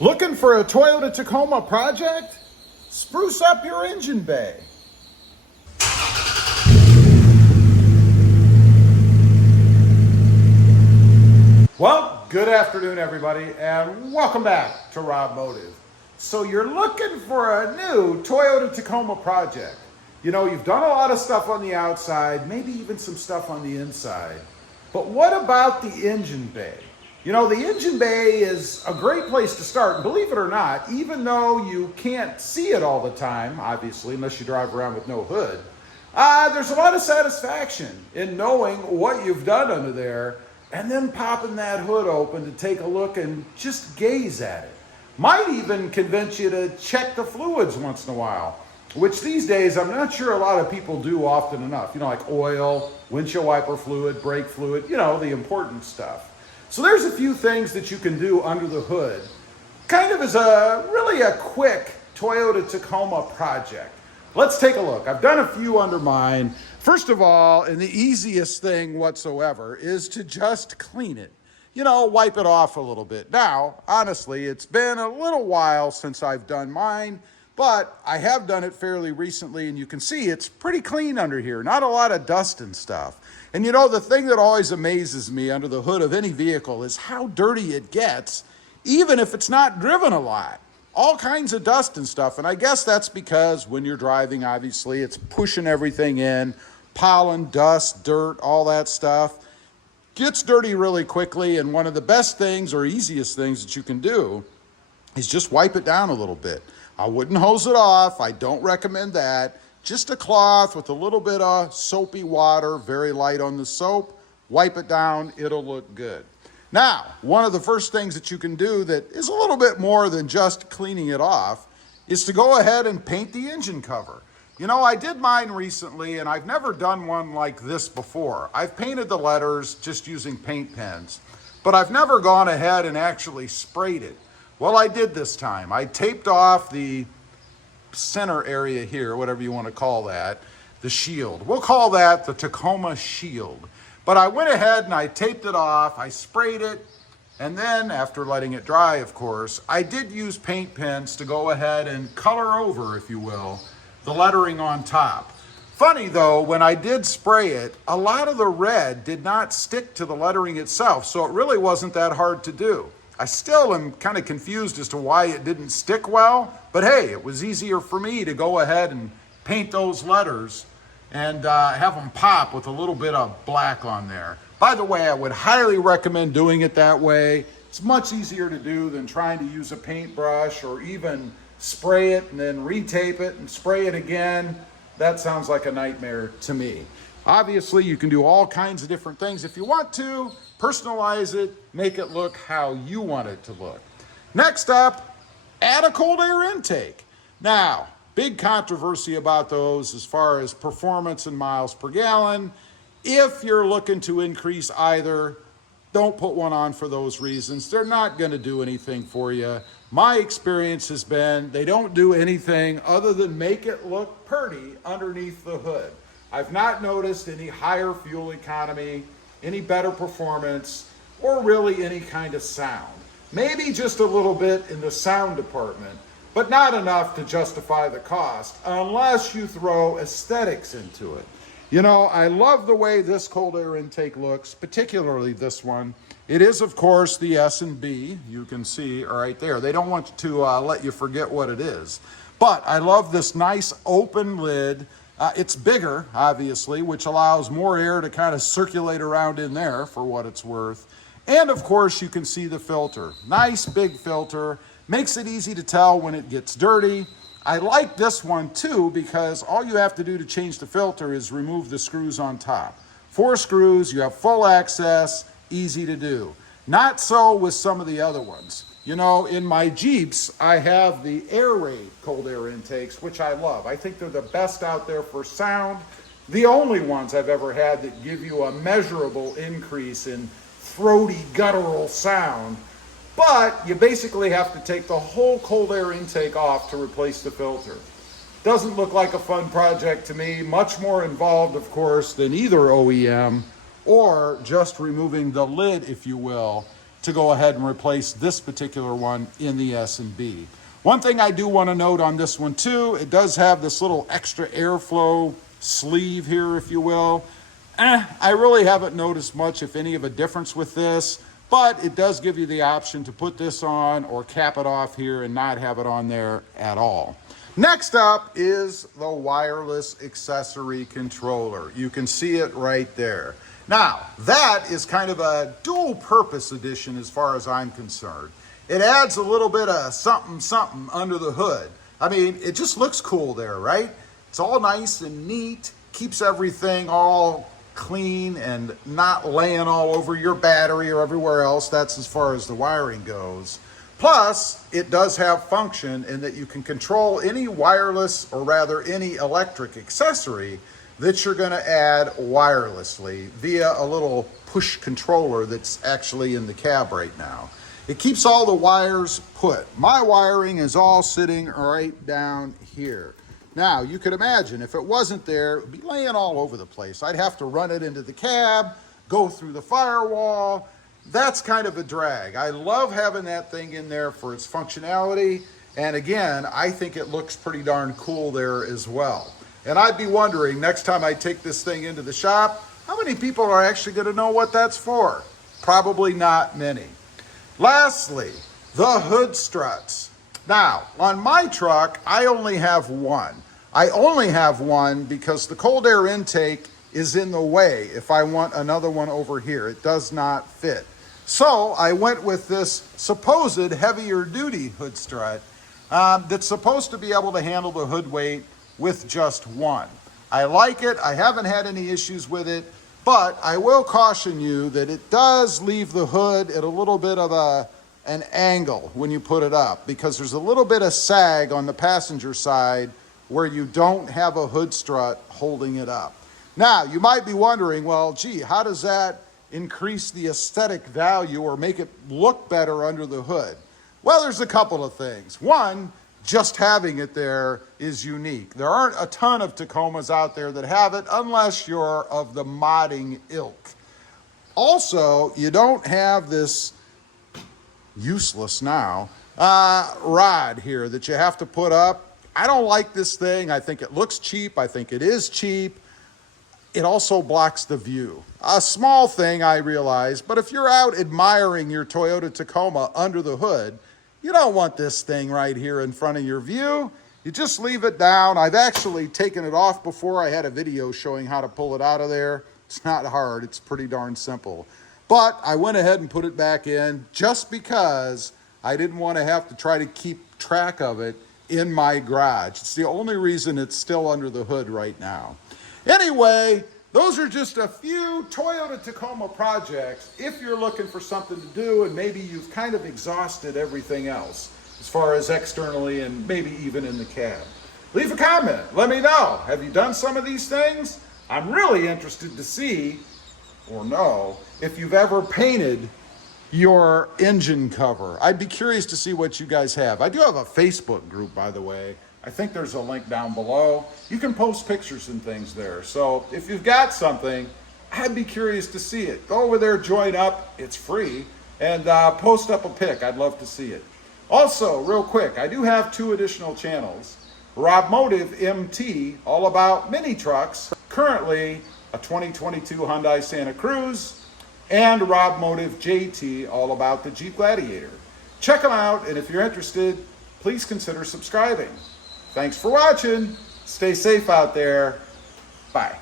Looking for a Toyota Tacoma project? Spruce up your engine bay. Well, good afternoon everybody, and welcome back to RobMotive. So you're looking for a new Toyota Tacoma project. You know, you've done a lot of stuff on the outside, maybe even some stuff on the inside. But what about the engine bay? You know, the engine bay is a great place to start. And believe it or not, even though you can't see it all the time, obviously, unless you drive around with no hood, there's a lot of satisfaction in knowing what you've done under there and then popping that hood open to take a look and just gaze at it. Might even convince you to check the fluids once in a while, which these days I'm not sure a lot of people do often enough. You know, like oil, windshield wiper fluid, brake fluid, you know, the important stuff. So there's a few things that you can do under the hood, kind of as really a quick Toyota Tacoma project. Let's take a look. I've done a few under mine. First of all, and the easiest thing whatsoever is to just clean it. You know, wipe it off a little bit. Now, honestly, it's been a little while since I've done mine, but I have done it fairly recently, and you can see it's pretty clean under here. Not a lot of dust and stuff. And you know, the thing that always amazes me under the hood of any vehicle is how dirty it gets, even if it's not driven a lot. All kinds of dust and stuff. And I guess that's because when you're driving, obviously, it's pushing everything in, pollen, dust, dirt, all that stuff. Gets dirty really quickly, and one of the best things or easiest things that you can do is just wipe it down a little bit. I wouldn't hose it off. I don't recommend that. Just a cloth with a little bit of soapy water, very light on the soap. Wipe it down, it'll look good. Now, one of the first things that you can do that is a little bit more than just cleaning it off is to go ahead and paint the engine cover. You know, I did mine recently, and I've never done one like this before. I've painted the letters just using paint pens, but I've never gone ahead and actually sprayed it. Well, I did this time. I taped off the center area here, whatever you want to call that, the shield. We'll call that the Tacoma shield. But I went ahead and I taped it off, I sprayed it, and then after letting it dry, of course, I did use paint pens to go ahead and color over, if you will, the lettering on top. Funny though, when I did spray it, a lot of the red did not stick to the lettering itself, so it really wasn't that hard to do. I still am kind of confused as to why it didn't stick well, but hey, it was easier for me to go ahead and paint those letters and have them pop with a little bit of black on there. By the way, I would highly recommend doing it that way. It's much easier to do than trying to use a paintbrush or even spray it and then retape it and spray it again. That sounds like a nightmare to me. Obviously, you can do all kinds of different things if you want to. Personalize it, make it look how you want it to look. Next up, add a cold air intake. Now, big controversy about those as far as performance and miles per gallon. If you're looking to increase either, don't put one on for those reasons. They're not going to do anything for you. My experience has been they don't do anything other than make it look pretty underneath the hood. I've not noticed any higher fuel economy, any better performance, or really any kind of sound. Maybe just a little bit in the sound department, but not enough to justify the cost unless you throw aesthetics into it. You know, I love the way this cold air intake looks, particularly this one. It is, of course, the S&B. You can see right there. They don't want to let you forget what it is. But I love this nice open lid. It's bigger, obviously, which allows more air to kind of circulate around in there for what it's worth. And of course, you can see the filter. Nice big filter. Makes it easy to tell when it gets dirty. I like this one too because all you have to do to change the filter is remove the screws on top. 4 screws, you have full access, easy to do. Not so with some of the other ones. You know, in my Jeeps, I have the Air Raid cold air intakes, which I love. I think they're the best out there for sound. The only ones I've ever had that give you a measurable increase in throaty, guttural sound. But you basically have to take the whole cold air intake off to replace the filter. Doesn't look like a fun project to me. Much more involved, of course, than either OEM or just removing the lid, if you will, to go ahead and replace this particular one in the S&B. One thing I do want to note on this one too, it does have this little extra airflow sleeve here, if you will. I really haven't noticed much, if any, of a difference with this, but it does give you the option to put this on or cap it off here and not have it on there at all. Next up is the wireless accessory controller. You can see it right there. Now, that is kind of a dual purpose edition as far as I'm concerned. It adds a little bit of something, something under the hood. I mean, it just looks cool there, right? It's all nice and neat, keeps everything all clean and not laying all over your battery or everywhere else. That's as far as the wiring goes. Plus, it does have function in that you can control any wireless, or rather any electric accessory that you're going to add wirelessly via a little push controller that's actually in the cab right now. It keeps all the wires put. My wiring is all sitting right down here. Now, you could imagine if it wasn't there, it would be laying all over the place. I'd have to run it into the cab, go through the firewall. That's kind of a drag. I love having that thing in there for its functionality. And again, I think it looks pretty darn cool there as well. And I'd be wondering, next time I take this thing into the shop, how many people are actually going to know what that's for? Probably not many. Lastly, the hood struts. Now, on my truck, I only have one. I only have one because the cold air intake is in the way if I want another one over here. It does not fit. So I went with this supposed heavier duty hood strut that's supposed to be able to handle the hood weight with just one. I like it. I haven't had any issues with it, but I will caution you that it does leave the hood at a little bit of an angle when you put it up, because there's a little bit of sag on the passenger side where you don't have a hood strut holding it up. Now, you might be wondering, well, gee, how does that increase the aesthetic value or make it look better under the hood? Well, there's a couple of things. One, just having it there is unique. There aren't a ton of Tacomas out there that have it unless you're of the modding ilk. Also, you don't have this useless now rod here that you have to put up. I don't like this thing. I think it looks cheap. I think it is cheap. It also blocks the view. A small thing, I realize, but if you're out admiring your Toyota Tacoma under the hood, you don't want this thing right here in front of your view. You just leave it down. I've actually taken it off before. I had a video showing how to pull it out of there. It's not hard. It's pretty darn simple. But I went ahead and put it back in just because I didn't want to have to try to keep track of it in my garage. It's the only reason it's still under the hood right now. Anyway, those are just a few Toyota Tacoma projects if you're looking for something to do and maybe you've kind of exhausted everything else as far as externally and maybe even in the cab. Leave a comment. Let me know. Have you done some of these things? I'm really interested to see or know if you've ever painted your engine cover. I'd be curious to see what you guys have. I do have a Facebook group, by the way. I think there's a link down below. You can post pictures and things there. So if you've got something, I'd be curious to see it. Go over there, join up. It's free. And post up a pic. I'd love to see it. Also, real quick, I do have 2 additional channels. RobMotive MT, all about mini trucks. Currently, a 2022 Hyundai Santa Cruz. And RobMotive JT, all about the Jeep Gladiator. Check them out, and if you're interested, please consider subscribing. Thanks for watching. Stay safe out there. Bye.